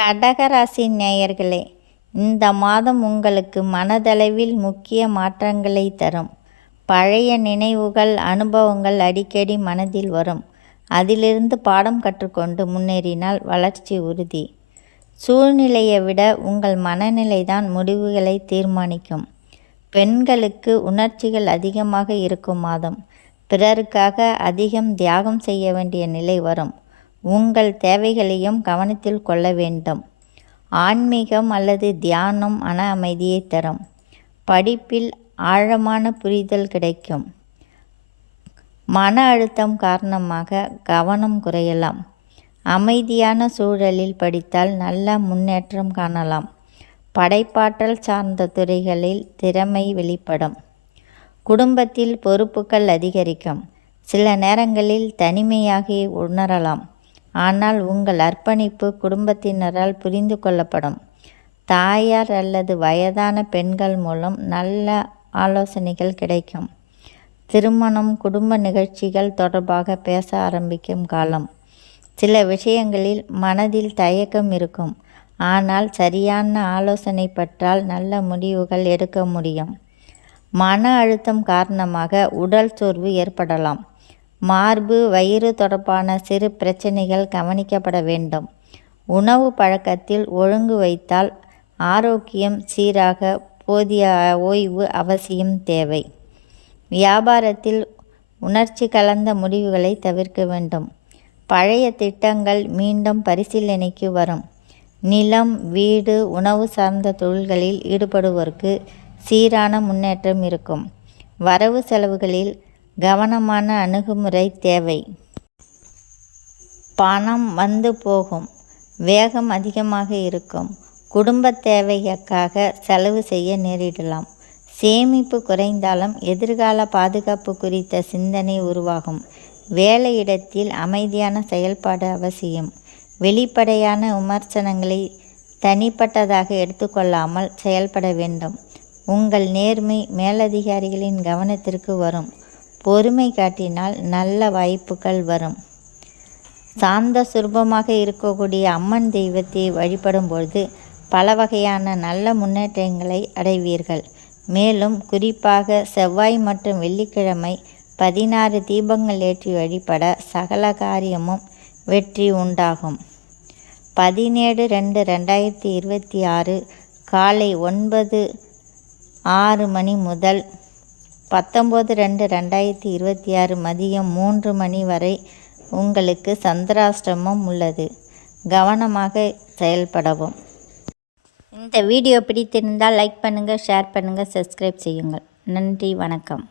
கடகராசி நேயர்களே இந்த மாதம் உங்களுக்கு மனதளவில் முக்கிய மாற்றங்களை தரும். பழைய நினைவுகள் அனுபவங்கள் அடிக்கடி மனதில் வரும். அதிலிருந்து பாடம் கற்றுக்கொண்டு முன்னேறினால் வளர்ச்சி உறுதி. சூழ்நிலையை விட உங்கள் மனநிலைதான் முடிவுகளை தீர்மானிக்கும். பெண்களுக்கு உணர்ச்சிகள் அதிகமாக இருக்கும் மாதம். பிறருக்காக அதிகம் தியாகம் செய்ய வேண்டிய நிலை வரும். உங்கள் தேவைகளையும் கவனத்தில் கொள்ள வேண்டும். ஆன்மீகம் அல்லது தியானம் மன அமைதியை தரும். படிப்பில் ஆழமான புரிதல் கிடைக்கும். மன அழுத்தம் காரணமாக கவனம் குறையலாம். அமைதியான சூழலில் படித்தால் நல்ல முன்னேற்றம் காணலாம். படைப்பாற்றல் சார்ந்த துறைகளில் திறமை வெளிப்படும். குடும்பத்தில் பொறுப்புகள் அதிகரிக்கும். சில நேரங்களில் தனிமையாகி உணரலாம். ஆனால் உங்கள் அர்ப்பணிப்பு குடும்பத்தினரால் புரிந்து கொள்ளப்படும். தாயார் அல்லது வயதான பெண்கள் மூலம் நல்ல ஆலோசனைகள் கிடைக்கும். திருமணம் குடும்ப நிகழ்ச்சிகள் தொடர்பாக பேச ஆரம்பிக்கும் காலம். சில விஷயங்களில் மனதில் தயக்கம் இருக்கும். ஆனால் சரியான ஆலோசனை பற்றால் நல்ல முடிவுகள் எடுக்க முடியும். மன அழுத்தம் காரணமாக உடல் சோர்வு ஏற்படலாம். மார்பு வயிறு தொடர்பான சிறு பிரச்சனைகள் கவனிக்கப்பட வேண்டும். உணவு பழக்கத்தில் ஒழுங்கு வைத்தால் ஆரோக்கியம் சீராக போதிய ஓய்வு அவசியம் தேவை. வியாபாரத்தில் உணர்ச்சி கலந்த முடிவுகளை தவிர்க்க வேண்டும். பழைய திட்டங்கள் மீண்டும் பரிசீலனைக்கு வரும். நிலம் வீடு உணவு சார்ந்த தொழில்களில் ஈடுபடுவோருக்கு சீரான முன்னேற்றம் இருக்கும். வரவு செலவுகளில் கவனமான அணுகுமுறை தேவை. பணம் வந்து போகும். வேகம் அதிகமாக இருக்கும். குடும்ப தேவைக்காக செலவு செய்ய நேரிடலாம். சேமிப்பு குறைந்தாலும் எதிர்கால பாதுகாப்பு குறித்த சிந்தனை உருவாகும். வேலையிடத்தில் அமைதியான செயல்பாடு அவசியம். வெளிப்படையான விமர்சனங்களை தனிப்பட்டதாக எடுத்துக்கொள்ளாமல் செயல்பட வேண்டும். உங்கள் நேர்மை மேலதிகாரிகளின் கவனத்திற்கு வரும். பொறுமை காட்டினால் நல்ல வாய்ப்புகள் வரும். சாந்த சுரூபமாக இருக்கக்கூடிய அம்மன் தெய்வத்தை வழிபடும் பொழுது பல வகையான நல்ல முன்னேற்றங்களை அடைவீர்கள். மேலும் குறிப்பாக செவ்வாய் மற்றும் வெள்ளிக்கிழமை பதினாறு தீபங்கள் ஏற்றி வழிபட சகல காரியமும் வெற்றி உண்டாகும். பதினேழு ரெண்டு ரெண்டாயிரத்தி இருபத்தி ஆறு காலை ஒன்பது ஆறு மணி முதல் பத்தொம்போது ரெண்டு ரெண்டாயிரத்தி இருபத்தி ஆறு மதியம் மூன்று மணி வரை உங்களுக்கு சந்திராஷ்டமம் உள்ளது. கவனமாக செயல்படவும். இந்த வீடியோ பிடித்திருந்தால் லைக் பண்ணுங்கள் ஷேர் பண்ணுங்கள் சப்ஸ்கிரைப் செய்யுங்கள். நன்றி வணக்கம்.